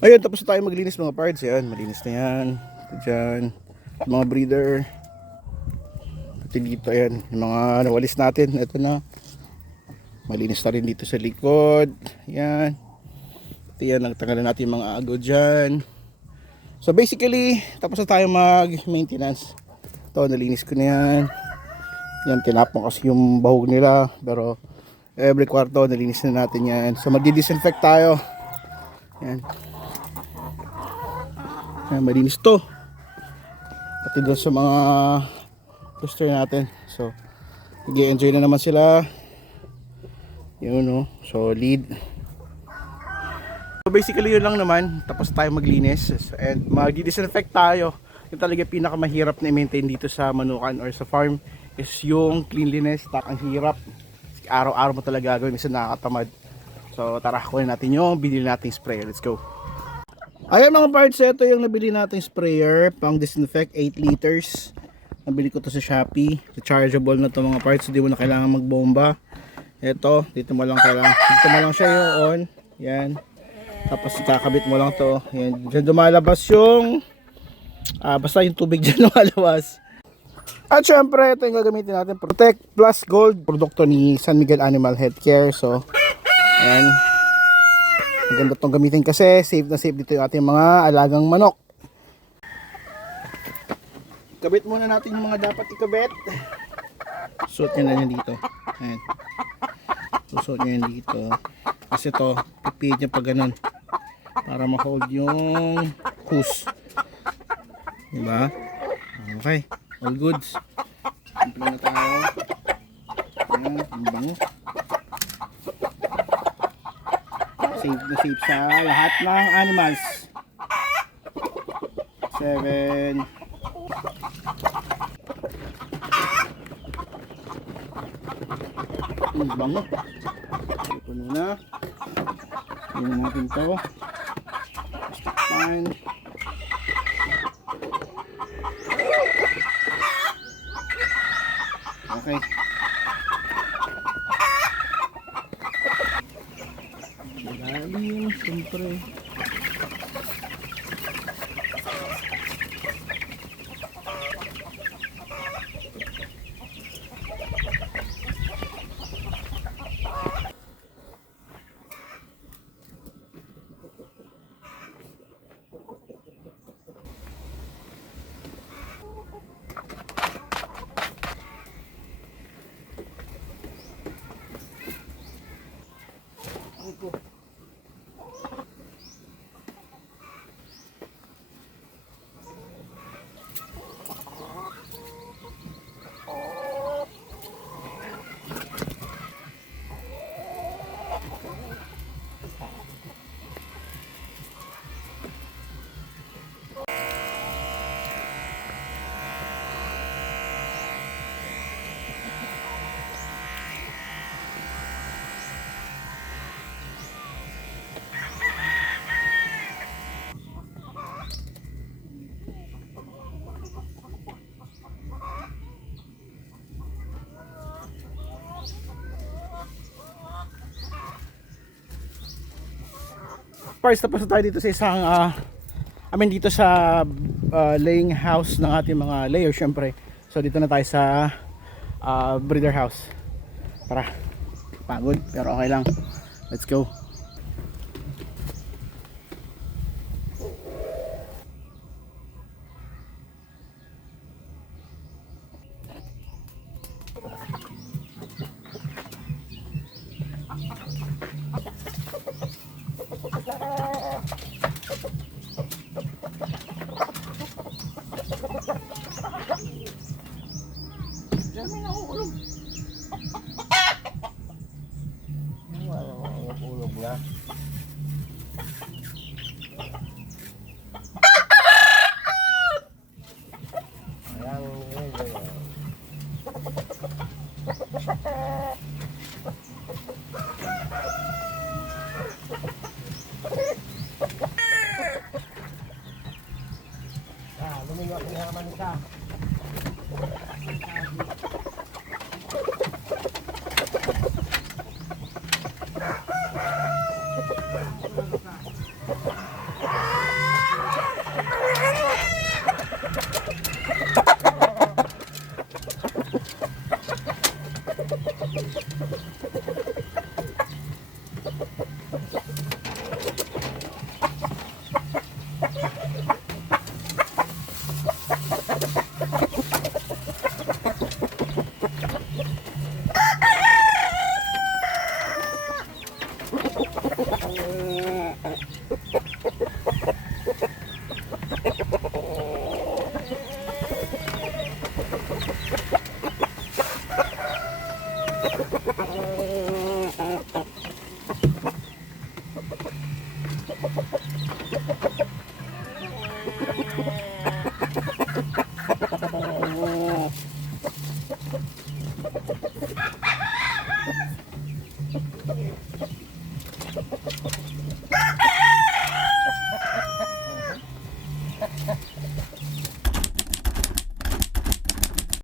Ayun, tapos na tayo maglinis mga parts. Yan, malinis na yan. Ito dyan, mga breeder. Pati dito, ayan, yung mga nawalis natin. Ito na. Malinis na rin dito sa likod. Yan. Ito yan, nagtanggalan natin yung mga ago dyan. So basically, tapos na tayo mag-maintenance. Ito, nalinis ko na yan. Yan, tinapon kasi yung bahog nila. Pero every kwarto, nalinis na natin yan. So magdi-disinfect tayo. Yan. Yan, malinis to. Pati doon sa mga rooster natin. So, nag-enjoy na naman sila. Yun, no? Solid. So basically yun lang naman. Tapos tayo maglinis. And magdi-disinfect tayo. Yung talaga pinakamahirap na i-maintain dito sa manukan or sa farm is yung cleanliness. Ang hirap. Araw-araw mo talaga gagawin kasi nakakatamad. So tara, kunin natin yung binili nating sprayer. Let's go. Ayan mga parts, ito yung nabili nating sprayer pang disinfect 8 liters. Nabili ko to sa Shopee. Rechargeable na to mga parts, hindi mo na kailangan magbomba. Ito, dito mo lang siya yung on. Yan. Tapos kakabit mo lang to. Yan, diyan lumalabas yung basta yung tubig diyan lumalabas. At syempre, ito yung gagamitin natin, Protect Plus Gold, produkto ni San Miguel Animal Healthcare. So, yan. Maganda itong gamitin kasi safe na safe dito yung ating mga alagang manok. Kabit muna natin yung mga dapat ikabit. Suot nyo na yan dito. Ayan. Suot nyo yan dito. Kasi ito, pipihit nyo pa ganun. Para ma-hold yung hose. Diba? Okay. All goods. Simple na tayo. Ayan. Ang bango. Safe na safe sa lahat ng animals. 7. Ang bango. Ito muna. Tingnan natin ito. Fine. Okay. Malalim, siyempre. First, tapos na tayo dito sa isang dito sa laying house ng ating mga layer syempre. So dito na tayo sa breeder house. Tara, pagod pero okay lang, let's go. Ulog na. Lumiwag na naman isa.